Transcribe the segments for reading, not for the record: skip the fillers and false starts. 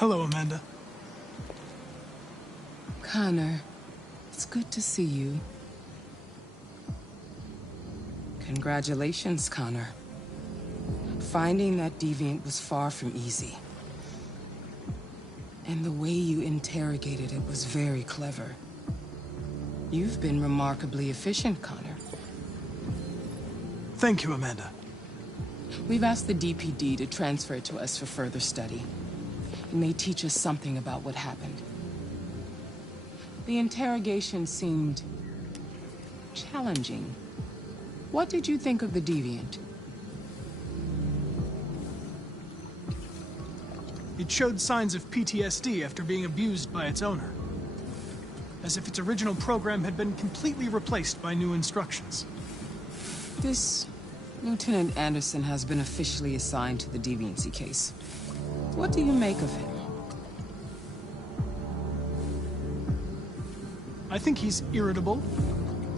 Hello, Amanda. Connor, it's good to see you. Congratulations, Connor. Finding that deviant was far from easy. And the way you interrogated it was very clever. You've been remarkably efficient, Connor. Thank you, Amanda. We've asked the DPD to transfer it to us for further study. It may teach us something about what happened. The interrogation seemed challenging. What did you think of the deviant? It showed signs of PTSD after being abused by its owner. As if its original program had been completely replaced by new instructions. This Lieutenant Anderson has been officially assigned to the deviancy case. What do you make of him? I think he's irritable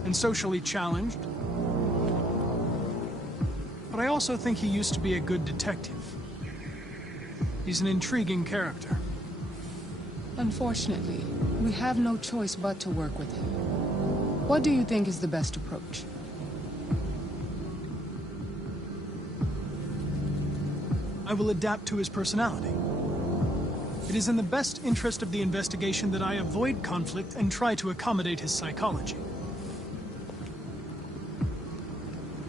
and socially challenged. But I also think he used to be a good detective. He's an intriguing character. Unfortunately, we have no choice but to work with him. What do you think is the best approach? I will adapt to his personality. It is in the best interest of the investigation that I avoid conflict and try to accommodate his psychology.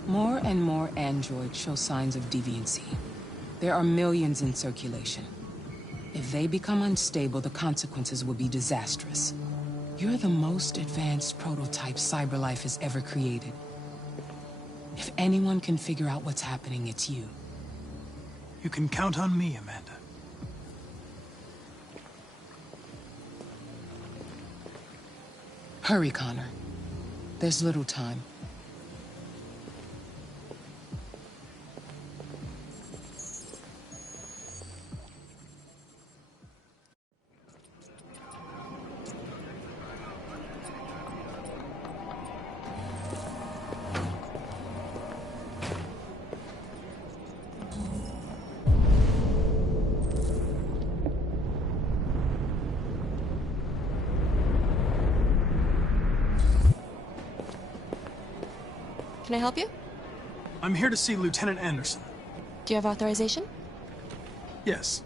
More and more androids show signs of deviancy. There are millions in circulation. If they become unstable, the consequences will be disastrous. You're the most advanced prototype CyberLife has ever created. If anyone can figure out what's happening, it's you. You can count on me, Amanda. Hurry, Connor. There's little time. Can I help you? I'm here to see Lieutenant Anderson. Do you have authorization? Yes.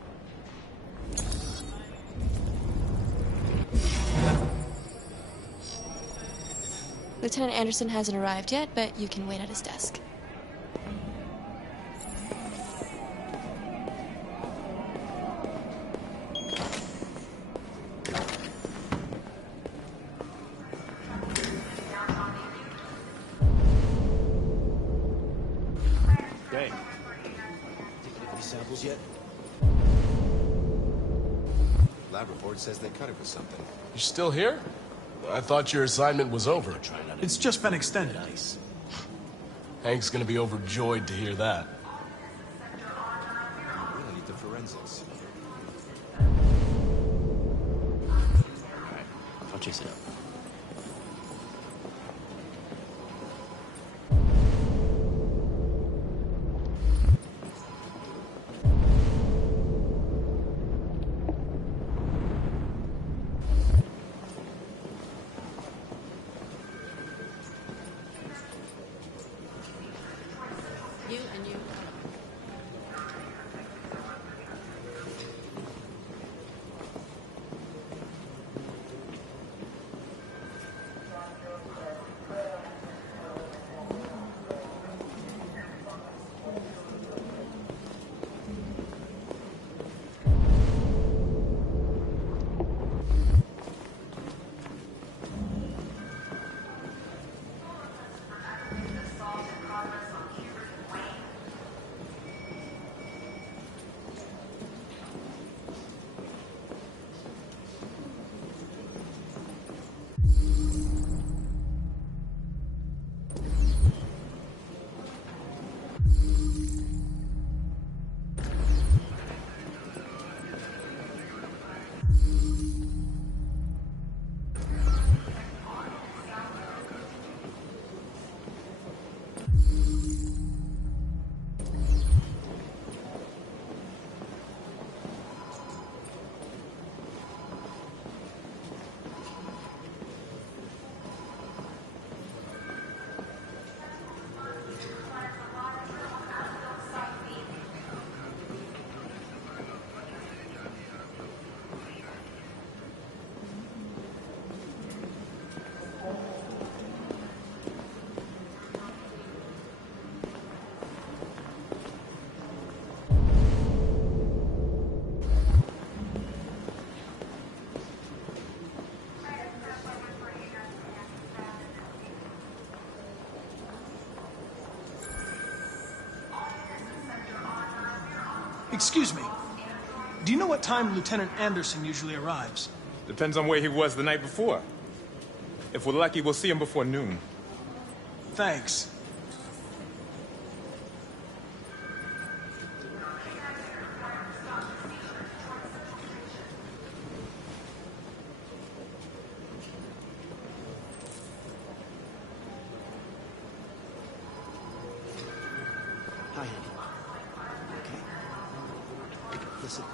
Lieutenant Anderson hasn't arrived yet, but you can wait at his desk. Hey, taking any samples yet? Lab report says they cut it with something. You're still here? I thought your assignment was over. It's just been extended. Hank's gonna be overjoyed to hear that. We really need the forensics. Alright, I'll chase it up. Excuse me. Do you know what time Lieutenant Anderson usually arrives? Depends on where he was the night before. If we're lucky, we'll see him before noon. Thanks. Hi, honey. Okay. Listen.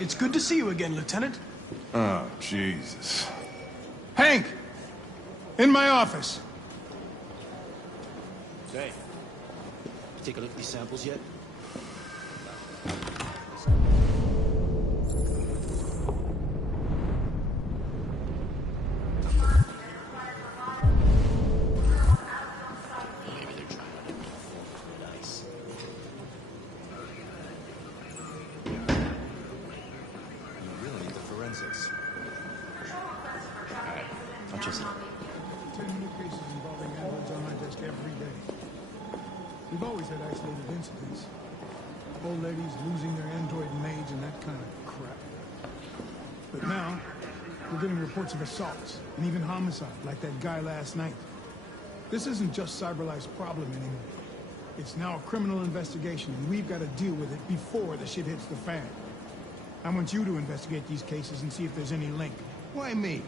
It's good to see you again, Lieutenant. Oh, Jesus. Hank! In my office. Hey. You take a look at these samples yet? Maybe they're trying to make nice. You really need the forensics. Alright, I'll chase it up. 10 new cases involving androids on my desk every day. We've always had isolated incidents. Old ladies losing their android maids and that kind of crap. But now, we're getting reports of assaults and even homicide, like that guy last night. This isn't just CyberLife's problem anymore. It's now a criminal investigation, and we've got to deal with it before the shit hits the fan. I want you to investigate these cases and see if there's any link. Why me?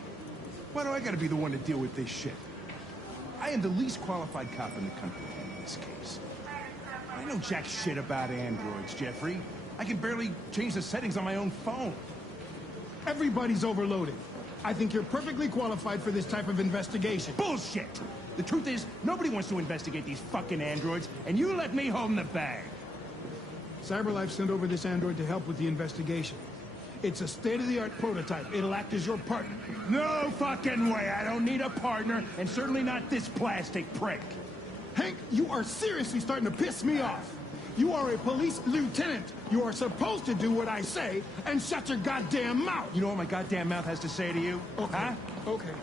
Why do I gotta be the one to deal with this shit? I am the least qualified cop in the country in this case. I know jack shit about androids, Jeffrey. I can barely change the settings on my own phone. Everybody's overloaded. I think you're perfectly qualified for this type of investigation. Bullshit! The truth is, nobody wants to investigate these fucking androids, and you let me hold the bag. CyberLife sent over this android to help with the investigation. It's a state-of-the-art prototype. It'll act as your partner. No fucking way! I don't need a partner, and certainly not this plastic prick. Hank, you are seriously starting to piss me off. You are a police lieutenant. You are supposed to do what I say and shut your goddamn mouth. You know what my goddamn mouth has to say to you? Okay. Huh? Okay.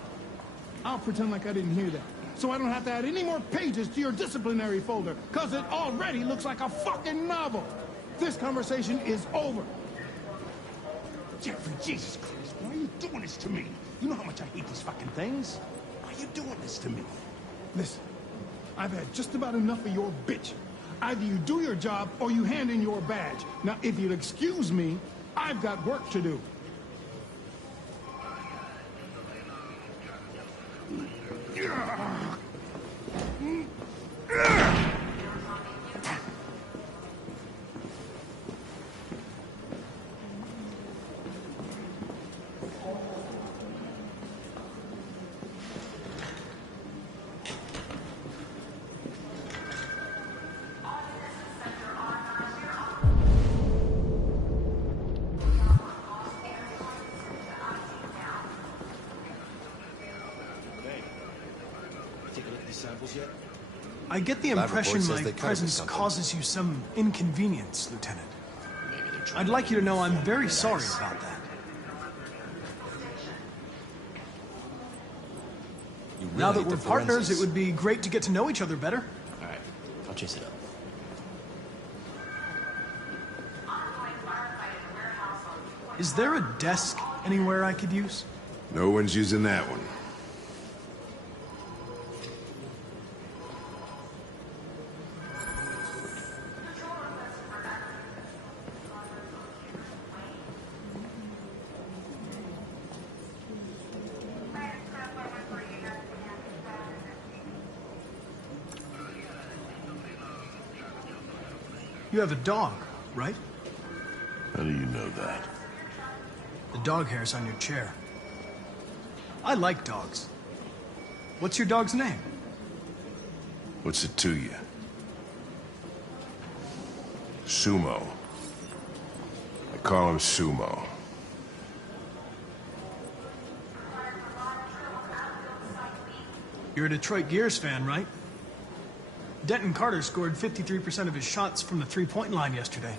I'll pretend like I didn't hear that. So I don't have to add any more pages to your disciplinary folder, because it already looks like a fucking novel. This conversation is over. Jeffrey, Jesus Christ, why are you doing this to me? You know how much I hate these fucking things. Why are you doing this to me? Listen, I've had just about enough of your bitch. Either you do your job or you hand in your badge. Now, if you'll excuse me, I've got work to do. Take a look at these samples yet? I get the Lab impression report says my they cut it with presence something. causes you some inconvenience, Lieutenant. Maybe they're trying I'd like you to know I'm to very nice. sorry about that. You really Now that need we're the partners, forensics. it would be great to get to know each other better. Alright, I'll chase it up. Is there a desk anywhere I could use? No one's using that one. You have a dog, right? How do you know that? The dog hair's on your chair. I like dogs. What's your dog's name? What's it to you? Sumo. I call him Sumo. You're a Detroit Gears fan, right? Denton Carter scored 53% of his shots from the three-point line yesterday.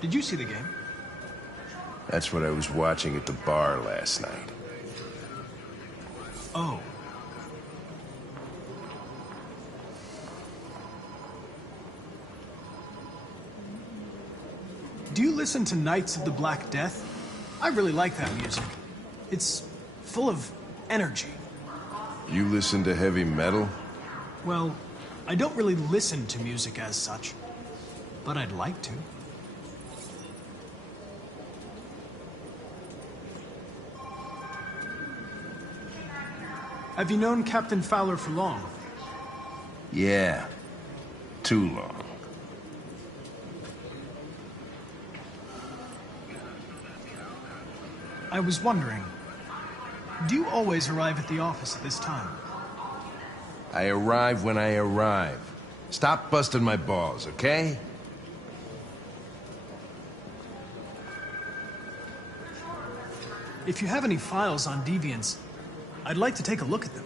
Did you see the game? That's what I was watching at the bar last night. Oh. Do you listen to Knights of the Black Death? I really like that music. It's full of energy. You listen to heavy metal? Well, I don't really listen to music as such, but I'd like to. Have you known Captain Fowler for long? Yeah. Too long. I was wondering, do you always arrive at the office at this time? I arrive when I arrive. Stop busting my balls, okay? If you have any files on deviants, I'd like to take a look at them.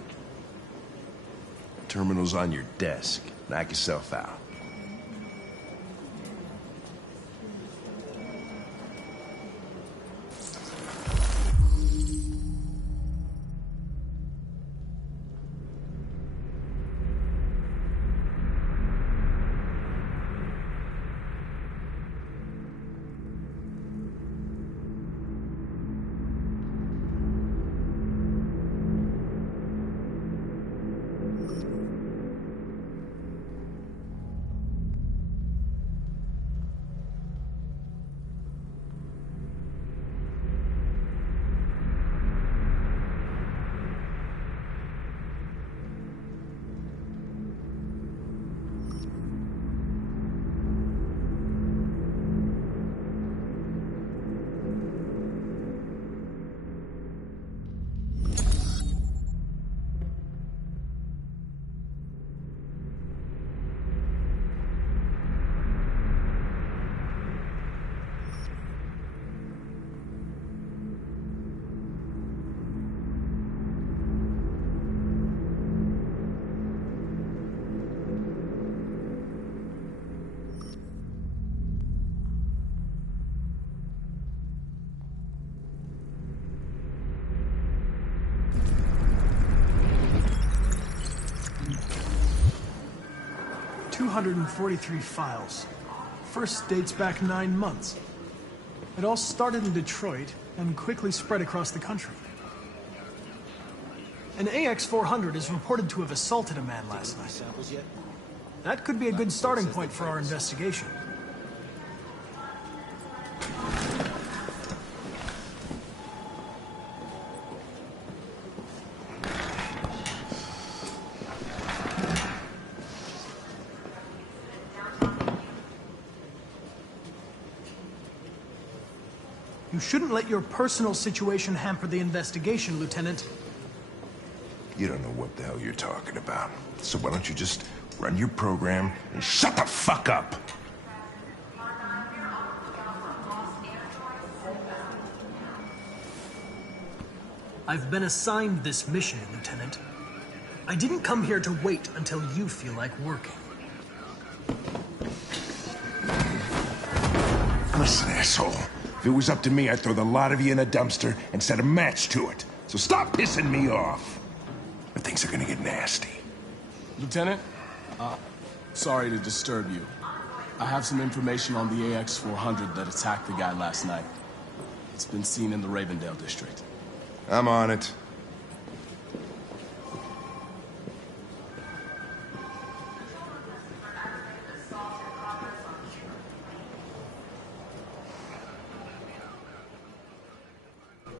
Terminal's on your desk. Knock yourself out. $243 files. First dates back 9 months. It all started in Detroit and quickly spread across the country. An AX-400 is reported to have assaulted a man last night. Samples yet? That could be a good starting point for our investigation. You shouldn't let your personal situation hamper the investigation, Lieutenant. You don't know what the hell you're talking about. So why don't you just run your program and shut the fuck up? I've been assigned this mission, Lieutenant. I didn't come here to wait until you feel like working. Listen, asshole. If it was up to me, I'd throw the lot of you in a dumpster and set a match to it. So stop pissing me off. But things are gonna get nasty. Lieutenant, sorry to disturb you. I have some information on the AX-400 that attacked the guy last night. It's been seen in the Ravendale district. I'm on it.